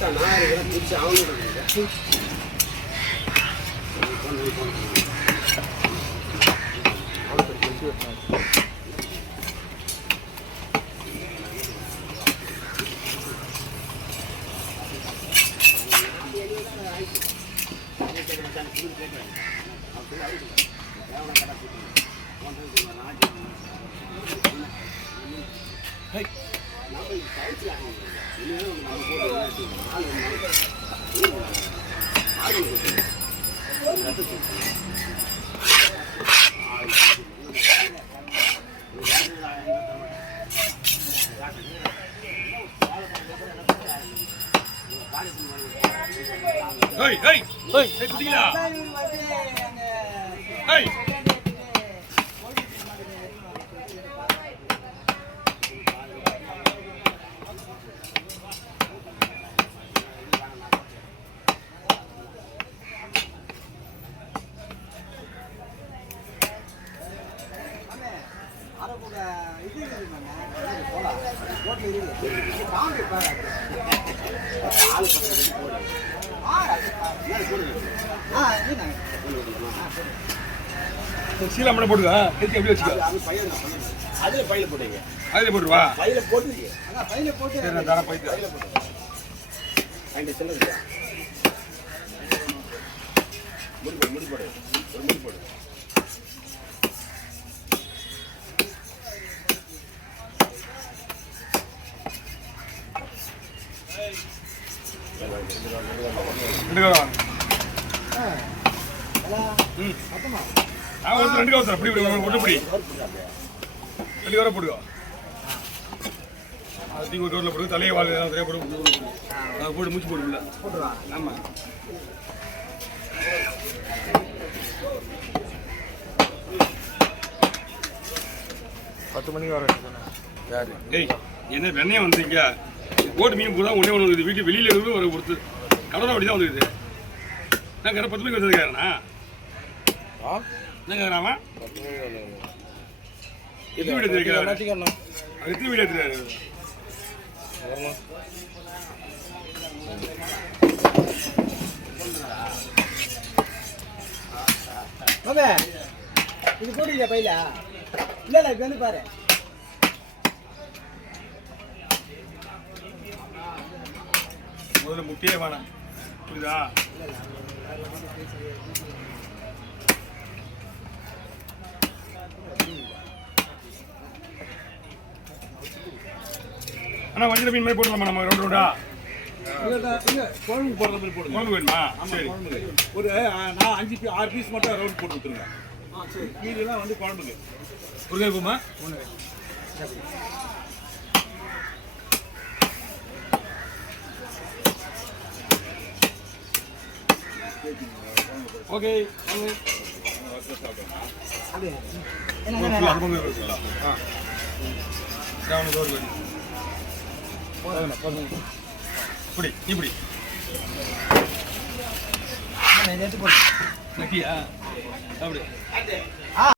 Hey, hey, hey, hey, kudiya. Hey. சீலா மணி போடுங்க எப்படி வச்சுக்கோ அதில் பையில போடுங்க அதில் போட்டுருவா பையில போட்டு அதான் பையில போட்டு சரி நான் தரேன் பையில போட்டு அங்கே சொல்லுங்க முடி போடு ஒரு முடி போடு ரெண்டு கவுத்தர் அப்படி ஒட்டுப்படி ரெண்டு கவரை போடுவா அது ஒரு கவரில் போடுங்க தலையை வாழ் நிறைய போடு போட்டு மூச்சு போடுவில்ல போட்டுருவா ஆமாம் பத்து மணிக்கு வர யாரு ஏய் என்ன வெண்ணையை வந்துங்க போட்டு மீன் போடுறா ஒன்றே ஒன்று வந்துது வீட்டு வெளியில் இருந்து வர கொடுத்து கடவுளை அப்படி தான் வந்துக்குது நான் கடை 10 மணிக்கு வந்ததுக்காரண்ணா என்னங்க ராமா எத்தனை வீடு எடுத்துருக்காரு எத்தனை வீடு எடுத்துருக்காரு இது போடுங்க பையில இல்ல இது வந்து பாரு முதல்ல முட்டையே வேணாம் புரியுதா அண்ணா வஞ்சிர மீன் மாதிரி போடலாமா நம்ம ரவுண்ட் ரவுண்டா குழம்பு போடுற மாதிரி போடுங்க குழம்பு வேணுமா சரி ஒரு நான் 5-6 பீஸ் மட்டும் ரவுண்ட் போட்டு கொடுத்துருங்க மீதியெல்லாம் வந்து குழம்புக்கு ஒரு கை போமா ஓகே இப்படி இப்படி நக்கியா அப்படி